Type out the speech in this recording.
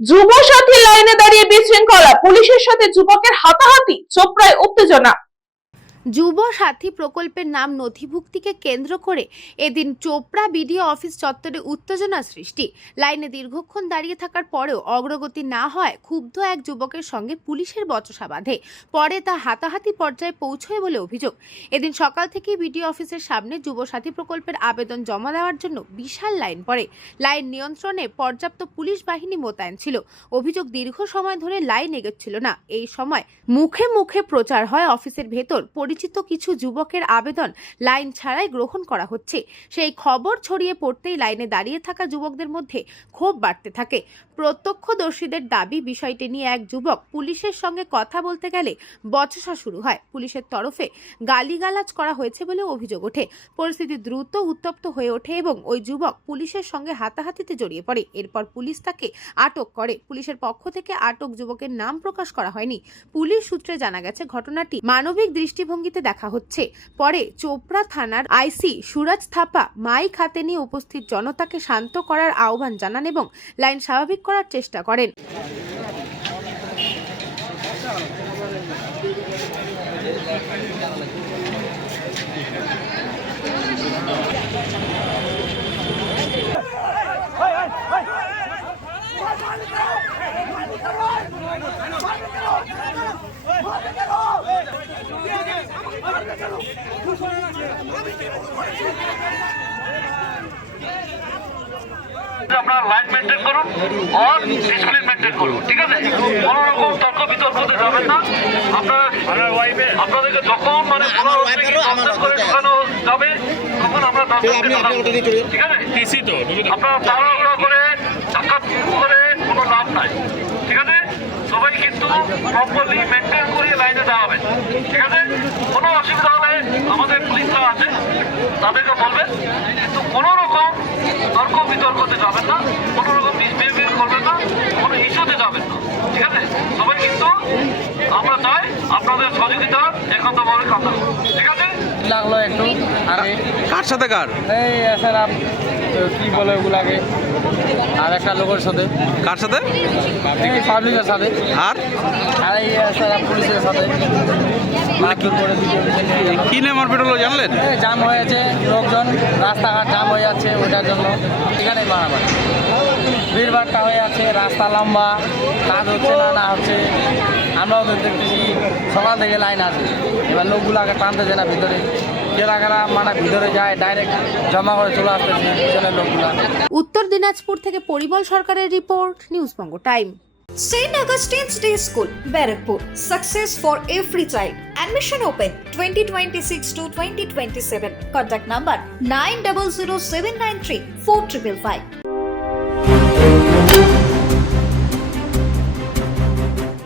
যুবসাথী লাইনে দাঁড়িয়ে বিশৃঙ্খলা, পুলিশের সাথে যুবকের হাতাহাতি, চোপড়ায় উত্তেজনা। যুব সাথী প্রকল্পের নাম নথিভুক্তিকে কেন্দ্র করে এদিন চোপড়া বিডিও অফিস চত্বরে উত্তেজনা সৃষ্টি। লাইনে দীর্ঘক্ষণ দাঁড়িয়ে থাকার পরেও অগ্রগতি না হয় ক্ষুব্ধ এক যুবকের সঙ্গে পুলিশের বচসা বাঁধে। পরে তা হাতাহাতি পর্যায়ে পৌঁছয় বলে অভিযোগ। এদিন সকাল থেকেই বিডিও অফিসের সামনে যুব সাথী প্রকল্পের আবেদন জমা দেওয়ার জন্য বিশাল লাইন পড়ে। লাইন নিয়ন্ত্রণে পর্যাপ্ত পুলিশ বাহিনী মোতায়েন ছিল। অভিযোগ, দীর্ঘ সময় ধরে লাইন এগোচ্ছিল না। এই সময় মুখে মুখে প্রচার হয় অফিসের ভেতর পরিচিত কিছু যুবকের আবেদন লাইন ছাড়াই গ্রহণ করা হচ্ছে। সেই খবর ছড়িয়ে পড়তেই লাইনে দাঁড়িয়ে থাকা যুবকদের মধ্যে ক্ষোভ বাড়তে থাকে। প্রত্যক্ষদর্শীদের দাবি, বিষয়টি নিয়ে এক যুবক পুলিশের সঙ্গে কথা বলতে গেলে বচসা শুরু হয়। পুলিশের তরফে গালিগালাজ করা হয়েছে বলে অভিযোগ ওঠে। পরিস্থিতি দ্রুত উত্তপ্ত হয়ে ওঠে এবং ওই যুবক পুলিশের সঙ্গে হাতাহাতিতে জড়িয়ে পড়ে। এরপর পুলিশ তাকে আটক করে। পুলিশের পক্ষ থেকে আটক যুবকের নাম প্রকাশ করা হয়নি। পুলিশ সূত্রে জানা গেছে, ঘটনাটি মানবিক দৃষ্টিভঙ্গিতে দেখা হচ্ছে। পরে চোপড়া থানার আইসি সুরাজ থাপা মাইক হাতে নিয়ে উপস্থিত জনতাকে শান্ত করার আহ্বান জানান এবং লাইন স্বাভাবিক করার চেষ্টা করেন। আপনারা লাইন মেনটেন করুন আর ডিসিপ্লিন মেনটেন করুন, ঠিক আছে? কোনো রকম তর্ক বিতর্কতে যাবেন না। আপনাদেরকে যখন করে ঢোকানো যাবে তখন আমরা ঠিক আছে? আপনারা তাড়াহুড়ো করে ধাক্কা করে কোনো লাভ নাই, ঠিক আছে? সবাই কিন্তু প্রপারলি মেনটেন করে লাইনে দাঁড়াবেন, ঠিক আছে? কোনো অসুবিধা হলে আমাদের পুলিশরা আছে, তাদেরকে বলবেন। কিন্তু কোনো রকম তর্ক বিতর্কতে যাবেন না, কোনো রকম মিসবিহেভিয়ার করবেন না, কোনো ইস্যুতে যাবেন না, ঠিক আছে? সবাই কিন্তু আমরা চাই আপনাদের সহযোগিতা একান্তভাবে কাজ করুন, ঠিক আছে? লাগলো একটু আগে কার সাথে কার এই স্যার কি বলে ওগুলাকে, আর একটা লোকের সাথে। কার সাথে? এই পাবলিকের সাথে আর আর এই স্যার পুলিশের সাথে মারধর করে দিতে। কি নিয়ে মারপিট হলো জানলেন? জাম হয়েছে, লোকজন রাস্তাঘাট জাম হয়ে যাচ্ছে, ওটার জন্য এখানে মারামারি ভিড়ভাড়টা হয়ে আছে। রাস্তা লম্বা, কাজ হচ্ছে না হচ্ছে। আমরাও তো দেখতেছি সকাল থেকে লাইন আছে, এবার লোকগুলোকে টানতেছে না ভিতরে। জেলাকারা মানে ভিতরে যায়, ডাইরেক্ট জমা করে চলে আসতেছে পিছনের লোকগুলা। উত্তর দিনাজপুর থেকে পরিমল সরকারের report, news Banga time. St. Augustine's Day School, Barrackpur. Success for every child. Admission open 2026 to 2027. Contact number 900793 4555.